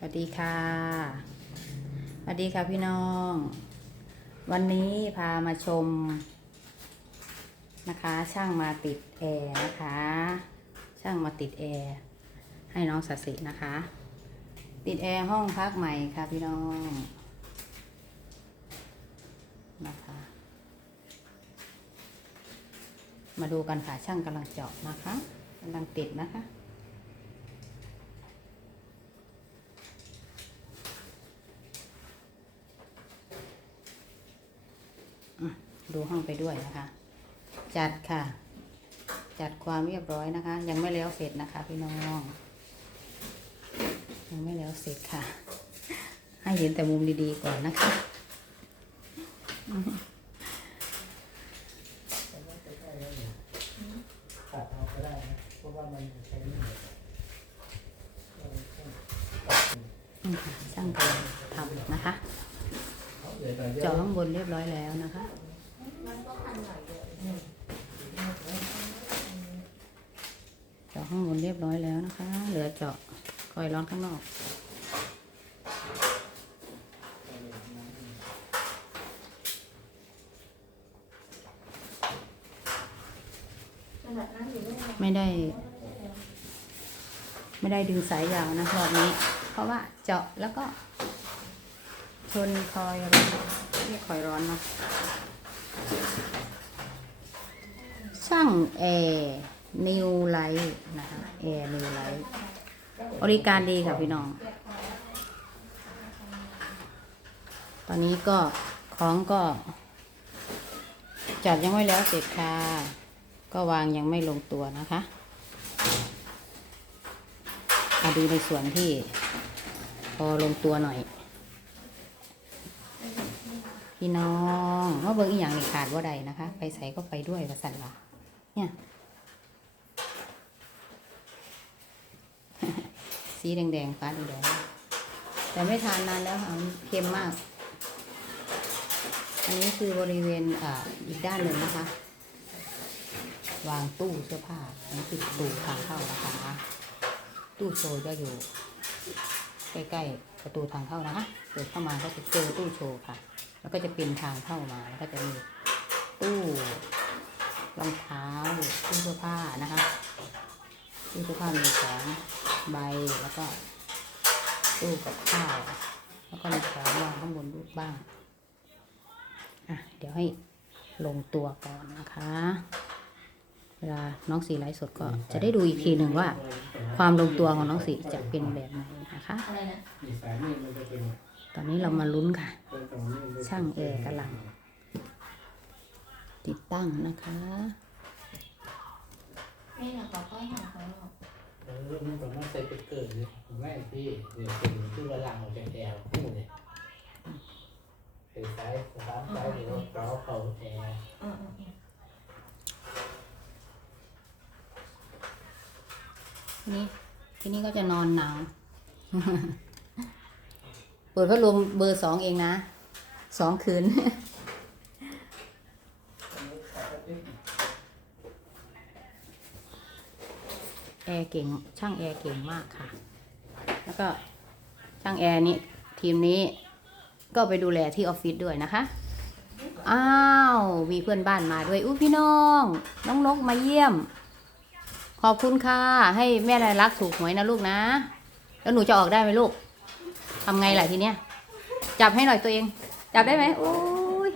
สวัสดีค่ะสวัสดีค่ะพี่น้อง วันนี้พามาชมนะคะ ช่างมาติดแอร์นะคะ ช่างมาติดแอร์ให้น้องสัสินะคะ ติดแอร์ห้องพักใหม่ค่ะพี่น้องนะคะ มาดูกันค่ะช่างกำลังเจาะนะคะกำลังติดนะคะ ดูห้องไปด้วยนะคะ จัดค่ะ จัดความเรียบร้อยนะคะ ยังไม่แล้วเสร็จนะคะ พี่น้องยังไม่แล้วเสร็จค่ะ ให้เห็นแต่มุมดีๆก่อนนะคะตัดเอาก็ได้นะเพราะว่ามันใช้ไม่หมดอืมค่ะช่างกำลังทำนะคะจะเจาะข้างบนเรียบร้อยแล้วนะคะ เจาะ ข้างบนเรียบร้อยแล้วนะคะ เหลือเจาะคอยร้อนข้างนอกไม่ได้ ไม่ได้ดึงสายยาวนะรอบนี้ เพราะว่าเจาะแล้วก็ ชนคอยร้อนเรียกคอยร้อนเนาะช่างแอร์ นิวไลท์นะคะแอร์นิวไลท์บริการดีค่ะพี่น้อง ตอนนี้ก็ของก็จัดยังไม่แล้วเสร็จค่ะ ก็วางยังไม่ลงตัวนะคะมาดูในส่วนที่พอลงตัวหน่อย พี่น้องว่าเบิ้งอีหยังนี่ขาดว่าใดนะคะ ไปใส่ก็ไปด้วยประสันละเนี่ย สีแดงๆฟ้าแดงๆแต่ไม่ทานนานแล้วค่ะเค็มมาก อันนี้คือบริเวณออีกด้านหนึ่งนะคะ วางตู้เสื้อผ้าอันนี้คือตู้ทางเข้านะคะ ตู้โชว์ก็อยู่ ใกล้ๆประตูทางเข้านะคะเปิดเข้ามาก็จะเจอตู้โชว์ค่ะ แล้วก็จะเป็นทางเข้ามาแล้วก็จะมีตู้รองเท้าตู้เสื้อผ้านะคะตู้เสื้อผ้ามีสอง ใบแล้วก็ตู้กับข้าว แล้วก็มีของวางข้างบนรูปบ้าง อะ เดี๋ยวให้ลงตัวก่อนนะคะ เวลาน้องสีไลฟ์สดก็จะได้ดูอีกทีหนึ่งว่า ความลงตัวของน้องสีจะเป็นแบบไหนนะคะ อะไรนะมีสายนี่มันจะเป็นตอนนี้เรามาลุ้นค่ะเป็นตรงนี้มันจะช่างแอร์กำลัง ติดตั้งนะคะนี่นะขอค่อยหาเขาหรอก เออมันต้องมาใส่ไปเกิดเลยไม่พี่เนี่ยเป็นที่ว่าหลังออกจากแอร์คู่เนี่ยใส่สายสามสายหรือว่าเขาเขาแอร์อืมอืมอืมทีนี้ทีนี้ก็จะนอนหนาว เปิดพัดลมเบอร์สองเองนะ สองคืน ร์เก่ง ช่างแอร์เก่งมากค่ะ แล้วก็ช่างแอร์นี่ทีมนี้ก็ไปดูแลที่ออฟฟิศด้วยนะคะ อ้าว มีเพื่อนบ้านมาด้วย อู้พี่น้อง น้องนกมาเยี่ยม ขอบคุณค่ะ ให้แม่นายรักถูกหวยนะลูกนะ แล้วหนูจะออกได้ไหมลูกทำไงล่ะทีเนี้ย จับให้หน่อยตัวเอง จับได้ไหมโอ้ย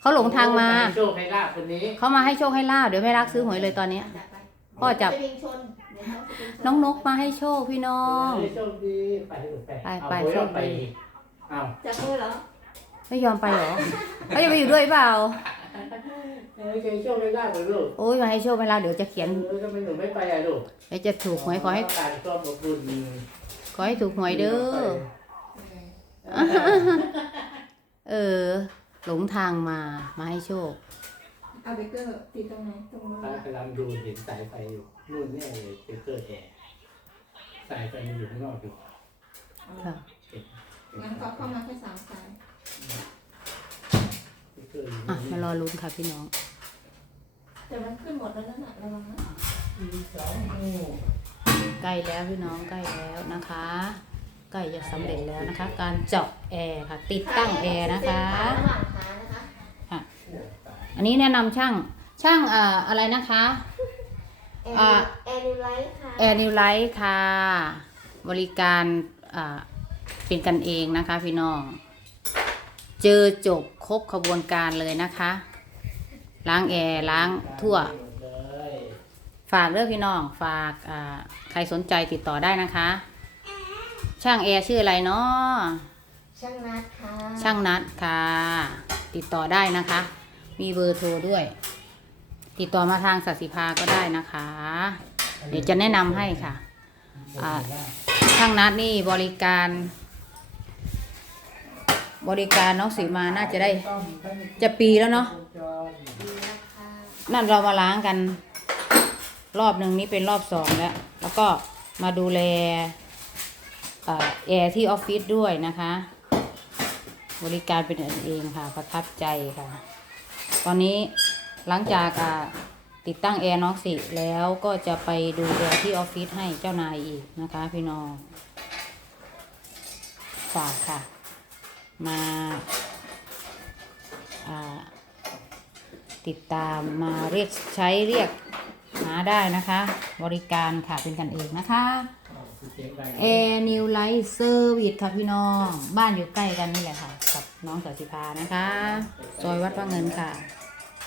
เขาหลงทางมา โชคให้ลาบคนนี้ เขามาให้โชคให้ลาบเดี๋ยวแม่รักซื้อหวยเลยตอนเนี้ยพ่อจับไปวิ่งช นเดี๋ยวเขาจะวิ่ชน้องนกมาให้โชคพี่น้องเออโชคดีไปเถอะไปไปเอาไปโอ้ยโชคดีเอาไปเอา จับมือเหรอไม่ยอมไปเหรอเขาจะไปอยู่ด้วยเปล่า เออเคยโชคให้ลาบเลยลูกโอ้ยมาให้โชคให้ลาบเดี๋ยวจะเขียนเออทำไมหนูไม่ไปอะลูกเดี๋ยวจะถูกหวยขอให้ต้งการความอบอุ่นขอให้ถูกหวยเด้อ เออ หลงทางมามาให้โชคเอาเบเกอร์ติดตรงไหนตรงนู้นป้ากำลังดูเห็นสายไฟอยู่นู่นเนี่ยเลยเปเปอร์แอร์สายไฟมันอยู่ข้างนอกอยู่ค่ะงั้นก็เข้ามาแค่สามสายเปเปอร์อยู่อะนี่มารอลุ้นค่ะพี่น้อง แต่มันขึ้นหมดแล้วนั่นน่ะระวังนะมีสองคู่ใกล้แล้วพี่น้องใกล้แล้วนะคะใกล้จะสำเร็จแล้วนะคะ การเจาะแอร์ค่ะ ติดตั้งแอร์นะคะเส้นผ่าระหว่างขานะคะ อันนี้แนะนำช่างช่างอ่าอะไรนะคะอ่าแอร์นิวไลท์ค่ะแอร์นิวไลท์ค่ะ บริการอ่าเป็นกันเองนะคะพี่น้อง เจอจบครบขบวนการเลยนะคะ ล้างแอร์ล้างทั่วเลยฝากเด้อพี่น้องฝากอ่าใครสนใจติดต่อได้นะคะ ช่างแอร์ชื่ออะไรเนาะช่างนัดค่ะ ช่างนัดค่ะ ติดต่อได้นะคะ มีเบอร์โทรด้วย ติดต่อมาทางสัตสิภาก็ได้นะคะ เดี๋ยวจะแนะนำให้ค่ะอ่าช่างนัดนี่บริการ บริการน้องสีมาน่าจะได้ จะปีแล้วเนาะดีนะคะนั่นเรามาล้างกัน รอบหนึ่งนี้เป็นรอบสองแล้ว แล้วก็มาดูแลเอ่อแอร์ที่ออฟฟิศด้วยนะคะ บริการเป็นกันเองค่ะ ประทับใจค่ะ ตอนนี้หลังจากติดตั้งแอร์น้องสิแล้วก็จะไปดูแลที่ออฟฟิศให้เจ้านายอีกนะคะพี่น้องฝากค่ะมาาติดตามมาเรียกใช้เรียกหาได้นะคะ บริการค่ะเป็นกันเองนะคะแอร์นิวไลท์เซอร์วิสค่ะพี่น้อง บ้านอยู่ใกล้กันนี่แหละค่ะ กับน้องสาวสิพานะคะ ซอยวัดพระเงินค่ะ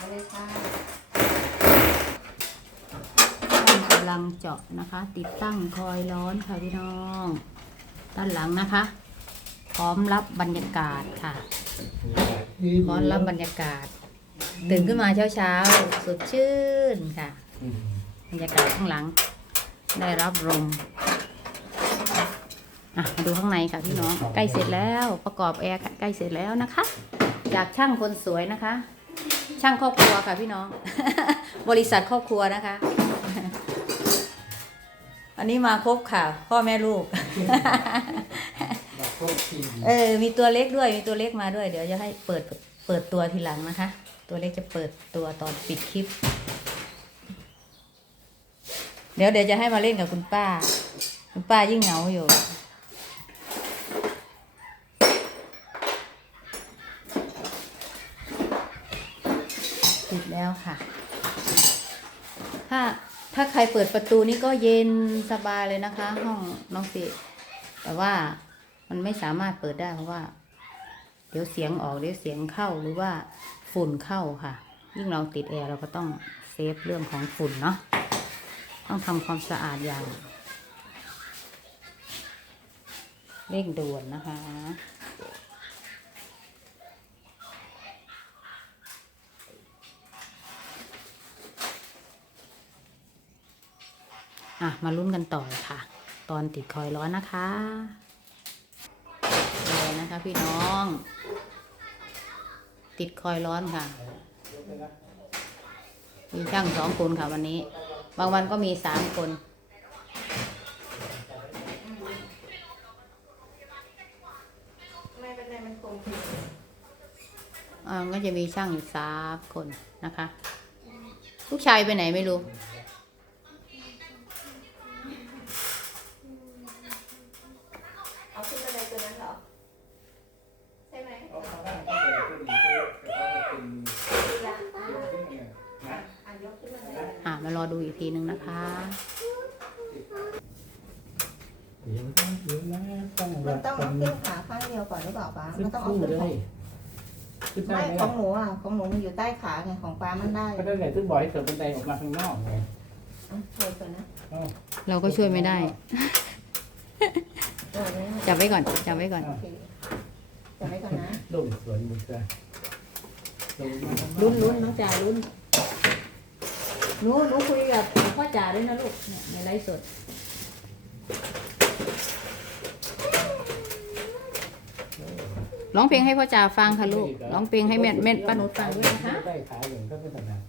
เอาเลยค่ะท่านกำลังเจาะนะคะ ติดตั้งคอยร้อนค่ะพี่น้อง ด้านหลังนะคะ พร้อมรับบรรยากาศค่ะ พร้อมรับบรรยากาศ ตื่นขึ้นมาเช้าๆสดชื่นค่ะ บรรยากาศข้างหลัง ได้รับลมอะมาดูข้างในค่ะพี่น้อง ใกล้เสร็จแล้วประกอบแอร์ใกล้เสร็จแล้วนะคะ จากช่างคนสวยนะคะ ช่างครอบครัวค่ะพี่น้อง บริษัทครอบครัวนะคะ อันนี้มาครบค่ะ พ่อแม่ลูก เออ มีตัวเล็กด้วย มีตัวเล็กมาด้วย เดี๋ยวจะให้เปิดเปิดตัวทีหลังนะคะ ตัวเล็กจะเปิดตัวตอนปิดคลิป เดี๋ยวเดี๋ยวจะให้มาเล่นกับคุณป้า คุณป้ายิ่งเหงาอยู่ ติดแล้วค่ะ ถ้าถ้าใครเปิดประตูนี่ก็เย็นสบายเลยนะคะ ห้องน้องสิแต่ว่ามันไม่สามารถเปิดได้เพราะว่า เดี๋ยวเสียงออกเดี๋ยวเสียงเข้าหรือว่าฝุ่นเข้าค่ะ ยิ่งเราติดแอร์เราก็ต้องเซฟเรื่องของฝุ่นเนาะต้องทำความสะอาดอย่างเร่งด่วนนะคะ มาลุ้นกันต่อค่ะ ตอนติดคอยร้อนนะคะเลยนะคะพี่น้อง ติดคอยร้อนค่ะ มีช่างสองคนค่ะวันนี้ บางวันก็มีสามคนอ่าก็จะมีช่างอยู่สามคนนะคะ ลูกชายไปไหนไม่รู้ เอาขึ้นบันไดตัวนั้นเหรอ ใช่ไหมอะยกขึ้นบันได อ่ามารอดูอีกทีนึงนะคะมันต้องเอาขึ้นขาข้างเดียวก่อนหรือเปล่าป้าขึ้นมันต้องเอาคู่ขึ้นเลของยขึ้นได้ไม่ไหมของหนูอะของหนูมันอยู่ใต้ขาไงของป้ามันได้ก็ได้ไงซึ่งบอกให้เกิดบันไดออกมาข้างนอกไงอะเปิดก่อนนะเราก็ช่วยไม่ได้เปิดเลยจับไว้ก่อนจับไว้ก่อน โอเคจับไว้ก่อนนะลมสวนมุกเลยลุ้นลุ้นน้องจ๋าลุ้น หนูหนูคุยกับพ่อจ๋าด้วยนะลูกเนี่ยในไลฟ์สด ร้องเพลงให้พ่อจ๋าฟังค่ะลูก ร้องเพลงให้แม่แม่ป้าหนูฟังด้วยนะคะได้ขาอย่างก็ไม่ต่างกัน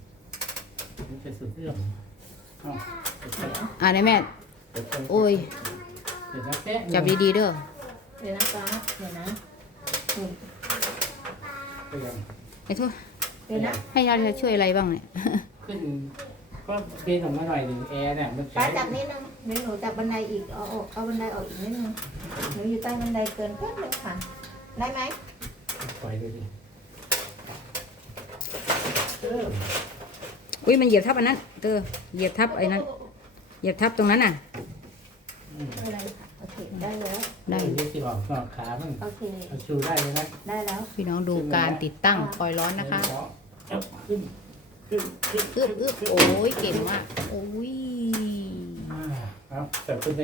มันเป็นสุดเรื่องอ่าได้แม่ โอ้ยเดี๋ยวนะแป๊จับดีๆเด้อเดี๋ยวนะป้าเดี๋ยวนะนี่ไอ้ทุกเดี๋ยวนะให้เราช่วยอะไรบ้างเนี่ย ขึ้น ก็เดินออกมาหน่อยหนึ่งแอร์เนี่ยมันป้าใช้จับนิดนึงเดี๋ยวหนูจับบันไดอีกเอาออกเอาบันไดออกอีกนิดนึงหนูอยู่ใต้บันไดเกินแป๊บนึงค่ะ ได้ไหมปล่อยเลยดิเอออุ้ยมันเหยียบทับอันนั้นเธอเหยียบทับไอ้นั้น เหยียบทับตรงนั้นน่ะ อืมไม่เป็นไรค่ะโอเคได้แล้วได้เดี๋ยวที่ออกนอกขามันโอเคเอาชูได้เลยนะ ได้แล้ว พี่น้องดูการติดตั้งคอยร้อนนะคะเอาขึ้น ขึ้นขึ้นอึบอึบโอ้ยเก่งมากโอ้ยอ่าเอาแต่บันได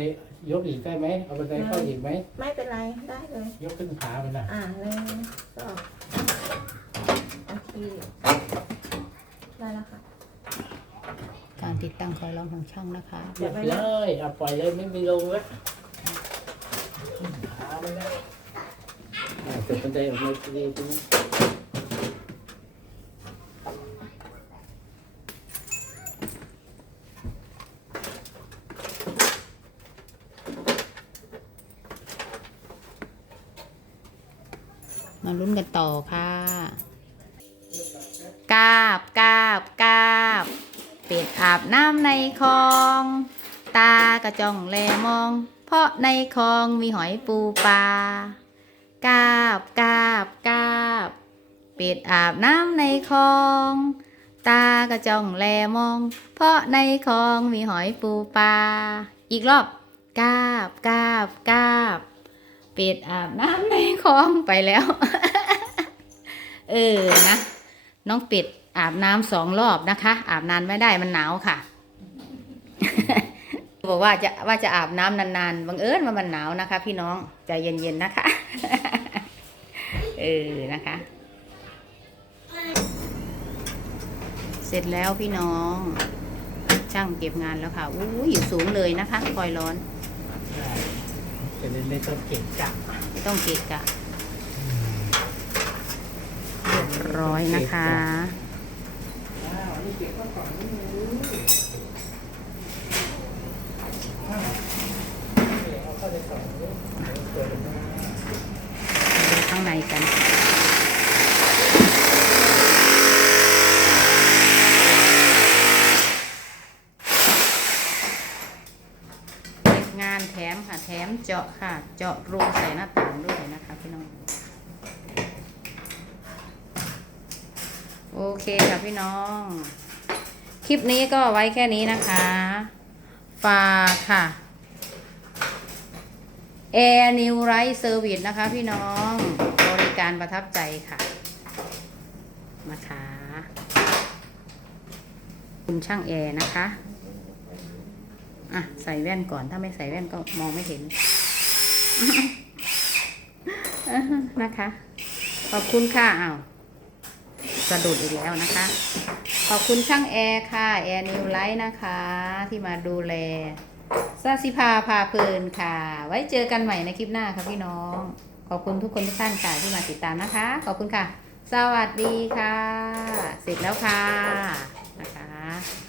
ยกอีกได้ไหมเอาบันไดเข้าอีกไหมไม่เป็นไรได้เลย ยกขึ้นขามันนะอ่าหนึ่งสองโอเคได้แล้วค่ะ การติดตั้งคอยร้อนของช่างนะคะเรียบเลยเอาปล่อยเลยไม่มีลงแล้วขามันนะอ่าแต่บันไดออกมาดีต มาลุ้นกันต่อค่ะกาบกาบกาบเป็ดอาบน้ำในคลอง ตากระจองแลมอง เพราะในคลองมีหอยปูปลากาบกาบกาบเป็ดอาบน้ำในคลอง ตากระจองแลมอง เพราะในคลองมีหอยปูปลาอีกรอบกาบกาบกาบ เป็ดอาบน้ำในคลองไปแล้ว เออนะน้องเป็ดอาบน้ำสองรอบนะคะ อาบนานไม่ได้มันหนาวค่ะ บอกว่าจะว่าจะอาบน้ำนานๆบังเอิญว่ามันหนาวนะคะ พี่น้องใจเย็นๆนะคะ เออนะคะ เสร็จแล้วพี่น้อง ช่างเก็บงานแล้วค่ะอู้ยอยู่สูงเลยนะคะคอยร้อน จะได้ไม่ต้องเก่งจังไม่ต้องเกะกะเรียบร้อยนะคะอ้าวนี่เก็บข้าวก่อนนี่อ้าวเอาเข้าไปก่อนนี่เปิดมา ดูข้างในกัน เก็บงานแถมค่ะ แถม เจาะค่ะ เจาะรูใส่หน้าต่างด้วยนะคะพี่น้อง โอเคค่ะพี่น้อง คลิปนี้ก็ไว้แค่นี้นะคะฝากค่ะ Air New Right Service นะคะพี่น้องบริการประทับใจค่ะนะคะ คุณช่างแอร์นะคะ อะ ใส่แว่นก่อนถ้าไม่ใส่แว่นก็มองไม่เห็น นะคะ ขอบคุณค่ะอ้าวสะดุดอีกแล้วนะคะ ขอบคุณช่างแอร์ค่ะ แอร์นิวไลท์นะคะ ที่มาดูแลซาสิพาพาเพลินค่ะ ไว้เจอกันใหม่ในคลิปหน้าค่ะพี่น้อง ขอบคุณทุกคนทุกท่านค่ะที่มาติดตามนะคะ ขอบคุณค่ะ สวัสดีค่ะ เสร็จแล้วค่ะนะคะ